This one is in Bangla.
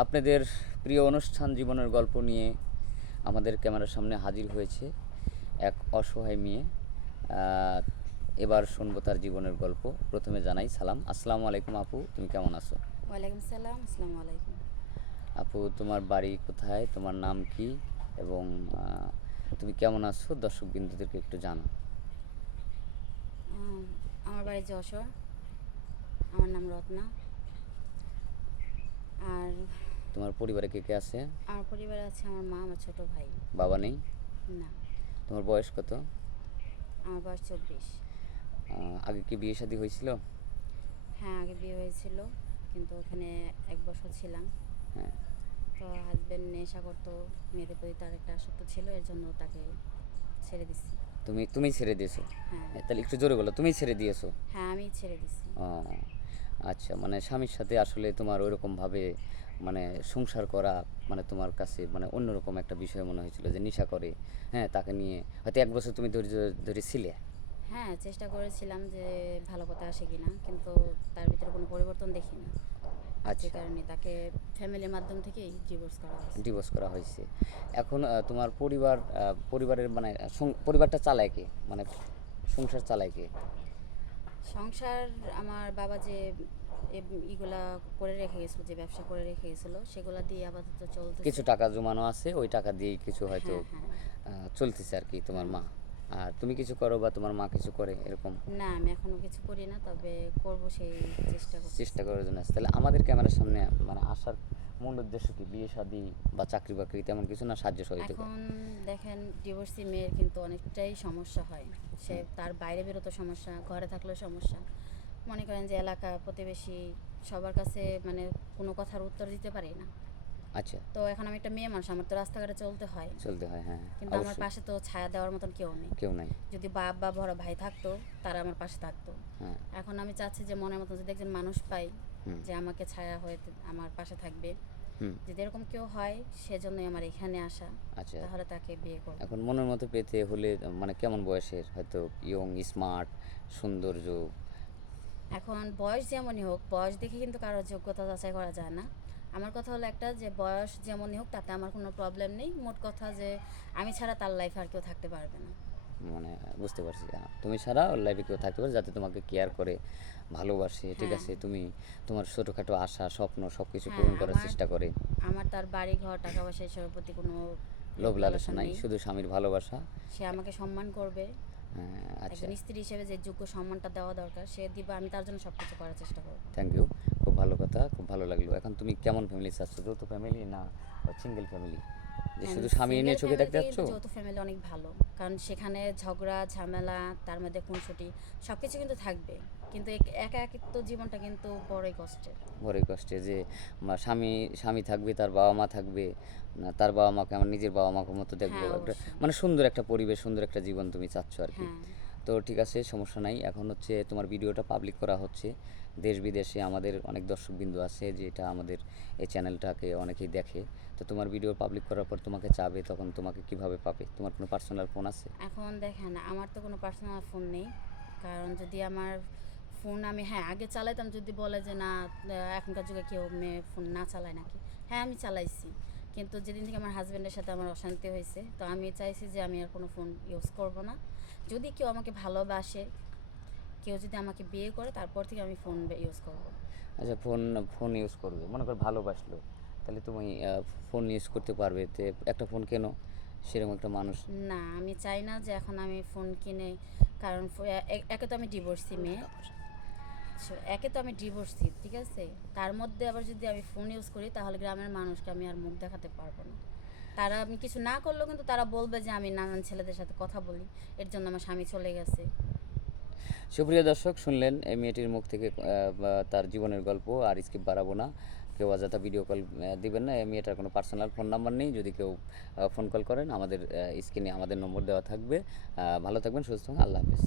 আপনাদের প্রিয় অনুষ্ঠান জীবনের গল্প নিয়ে আমাদের ক্যামেরার সামনে হাজির হয়েছে এক অসহায় মেয়ে। আহ, এবার শুনবো তার জীবনের গল্প। প্রথমে জানাই সালাম, আসসালামু আলাইকুম আপু, তুমি কেমন আছো? ওয়ালাইকুম সালাম, আসসালামু আলাইকুম। আপু, তোমার বাড়ি কোথায়, তোমার নাম কি, এবং তুমি কেমন আছো দর্শক বিন্দুদেরকে একটু জানো। আম, আমার বাড়ি যশোর। আমার নাম রত্না। আর তোমার পরিবারে কে কে আছে? আমার পরিবারে আছে আমার মা, আমার ছোট ভাই। বাবা নেই? না। তোমার বয়স কত? আমার বয়স 24। আগে কি বিয়ে শাদী হয়েছিল? হ্যাঁ, আগে বিয়ে হয়েছিল, কিন্তু ওখানে 1 বছর ছিলাম। হ্যাঁ। তো হাজব্যান্ড নেশা করতো, মেয়েদের প্রতি তার একটা আসক্ত ছিল, এর জন্য তাকে ছেড়ে দিছি। তুমি ছেড়ে দিয়েছো? হ্যাঁ। তাহলে একটু জোরে বলো, তুমি ছেড়ে দিয়েছো? হ্যাঁ, আমি ছেড়ে দিছি। ও আচ্ছা, মানে স্বামীর সাথে আসলে তোমার ওইরকমভাবে মানে সংসার করা মানে তোমার কাছে মানে অন্যরকম একটা বিষয় মনে হয়েছিল যে নেশা করে। হ্যাঁ, তাকে নিয়ে হয়তো 1 বছর তুমি ধৈর্য ধরে ছিলে। হ্যাঁ, চেষ্টা করেছিলাম যে ভালো পথে আসে কিনা, কিন্তু তার ভিতরে কোনো পরিবর্তন দেখি না। যে আচ্ছা, কারণে তাকে ফ্যামিলির মাধ্যম থেকেই ডিভোর্স করা হয়েছে। ডিভোর্স করা হয়েছে। এখন তোমার পরিবারের মানে পরিবারটা চালায় কে, মানে সংসার চালায় কে? সংসার আমার বাবা যে ইগুলা করে রেখে গেছিলো, যে ব্যবসা করে রেখে গেছিলো, সেগুলা দিয়ে আপাতত চলতেছে। কিছু টাকা জমানো আছে, ওই টাকা দিয়েই কিছু হয়তো হ্যাঁ, হ্যাঁ। চলতেছে আর কি তোমার হ্যাঁ। মা। আর তুমি কিছু করো বা তোমার মা কিছু করে এরকম? না, আমি এখনো কিছু করি না, তবে করব সেই চেষ্টা করতেছি। চেষ্টা করার জন্য আসছে। তাহলে আমাদের ক্যামেরার সামনে মানে আসার মূল উদ্দেশ্য কি? বিয়ে শাদী বা চাকরি বাকরি তেমন কিছু না, সাহায্য সহযোগিতা? এখন দেখেন, ডিভোর্সি মেয়ের কিন্তু অনেকটাই সমস্যা হয়। সে তার বাইরে বেরোতে সমস্যা, ঘরে থাকলেও সমস্যা। মনে করেন যে এলাকা প্রতিবেশী সবার কাছে মানে কোনো কথার উত্তর দিতে পারি না। আচ্ছা। তো এখন আমি একটা মেয়ে মানুষ, আমার তো রাস্তাঘাটে চলতে হয়। চলতে হয়, হ্যাঁ, কিন্তু আমার অবশ্যই। পাশে তো ছায়া দেওয়ার মতন কেউ নেই। কেউ নাই। যদি বাপ বা বড় ভাই থাকতো, তারা আমার পাশে থাকতো। হ্যাঁ। এখন আমি চাচ্ছি যে মনের মতন যদি একজন মানুষ পাই, হুম। যে আমাকে ছায়া হয়ে আমার পাশে থাকবে, হুম। যদি এরকম কেউ হয়, সেজন্যই আমার এখানে আসা। আচ্ছা। তাহলে তাকে বিয়ে করব। এখন মনের মতো পেতে হলে মানে কেমন বয়সের, হয়তো ইয়ং, স্মার্ট, সৌন্দর্য? এখন বয়স যেমনই হোক, বয়স দেখে কিন্তু কারোর যোগ্যতা যাচাই করা যায় না। আমার কথা হলো একটা, যে বয়স যেমনই হোক তাতে আমার কোনো প্রবলেম নেই। মোট কথা যে আমি ছাড়া তার লাইফে আর কেউ থাকতে পারবে না। মানে বুঝতে পারছি, তুমি ছাড়া ওর লাইফে কেউ থাকতে পারে যাতে তোমাকে কেয়ার করে, ভালোবাসে, ঠিক হ্যাঁ, আছে, তুমি তোমার ছোটোখাটো আশা স্বপ্ন সব কিছু হ্যাঁ। পূরণ করার আমার চেষ্টা করে। আমার তার বাড়ি ঘর, টাকা পয়সা এসবের প্রতি কোনো লোভ লোভ লালসা লালসা নাই, নেই। শুধু স্বামীর ভালোবাসা। সে আমাকে সম্মান করবে। হ্যাঁ, আচ্ছা। একজন স্ত্রী হিসেবে যে যোগ্য সম্মানটা দেওয়া দরকার সে দিবে, আমি তার জন্য সব কিছু করার চেষ্টা করব। Thank you. খুব ভালো কথা, খুব ভালো লাগলো। এখন তুমি কেমন ফ্যামিলি চাচ্ছ, যৌথ ফ্যামিলি না সিঙ্গেল ফ্যামিলি, যে শুধু স্বামী সিঙ্গেল নিয়ে চোখে ফ্যামিলি থাকতে থেকে যাচ্ছ? কিন্তু যৌথ ফ্যামিলি অনেক ভালো। কারণ সেখানে ঝগড়া ঝামেলা, তার মধ্যে খুনসুটি, সব কিছু কিন্তু থাকবে। কিন্তু একা একিত্ব জীবনটা কিন্তু বড়ই কষ্টের। বড়ই কষ্টে যে স্বামী স্বামী থাকবে, তার বাবা মা থাকবে না, তার বাবা মাকে আমার নিজের বাবা মাকে মতো দেখবো, হ্যাঁ, একটা অবশ্যই। মানে সুন্দর একটা পরিবেশ, সুন্দর একটা জীবন তুমি চাচ্ছ আর কি। হ্যাঁ। তো ঠিক আছে, সমস্যা নাই। এখন হচ্ছে তোমার ভিডিওটা পাবলিক করা হচ্ছে, দেশ বিদেশে আমাদের অনেক দর্শকবিন্দু আছে যেটা আমাদের এই চ্যানেলটাকে অনেকেই দেখে। তো তোমার ভিডিও পাবলিক করার পর তোমাকে চাবে, তখন তোমাকে কিভাবে পাবে? তোমার কোনো পার্সোনাল ফোন আছে? এখন দেখেন, আমার তো কোনো পার্সোনাল ফোন নেই। কারণ যদি আমার ফোন আমি, হ্যাঁ, আগে চালাইতাম, যদি বলে যে না, এখনকার যুগে কেউ মেয়ে ফোন না চালায় নাকি, হ্যাঁ আমি চালাইছি। কিন্তু যেদিন থেকে আমার হাজব্যান্ডের সাথে আমার অশান্তি হয়েছে, তো আমি চাইছি যে আমি আর কোনো ফোন ইউজ করব না। যদি কেউ আমাকে ভালোবাসে, কেউ যদি আমাকে বিয়ে করে, তারপর থেকে আমি ফোন ইউজ করব। আচ্ছা, ফোন ফোন ইউজ করবে, মনে করো ভালোবাসলো, তাহলে তুমি ফোন ইউজ করতে পারবে, তো একটা ফোন কেন, সেরকম একটা মানুষ। না, আমি চাই না যে এখন আমি ফোন কিনে। কারণ একে তো আমি ডিভোর্সি মেয়ে। একে তো আমি ডিভোর্সি, ঠিক আছে। তার মধ্যে আবার যদি আমি ফোন ইউজ করি, তাহলে গ্রামের মানুষকে আমি আর মুখ দেখাতে পারবো না। তারা, আমি কিছু না করলেও কিন্তু তারা বলবে যে আমি নানান ছেলেদের সাথে কথা বলি, এর জন্য আমার স্বামী চলে গেছে। সুপ্রিয় দর্শক, শুনলেন এই মেয়েটির মুখ থেকে তার জীবনের গল্প। আর স্কিপ বাড়াবো না, কেউ অযথা ভিডিও কল দিবেন না। এই মেয়েটার কোনো পার্সোনাল ফোন নাম্বার নেই, যদি কেউ ফোন কল করেন আমাদের স্ক্রিনে আমাদের নম্বর দেওয়া থাকবে। ভালো থাকবেন, সুস্থ থাকবেন, আল্লাহ হাফেজ।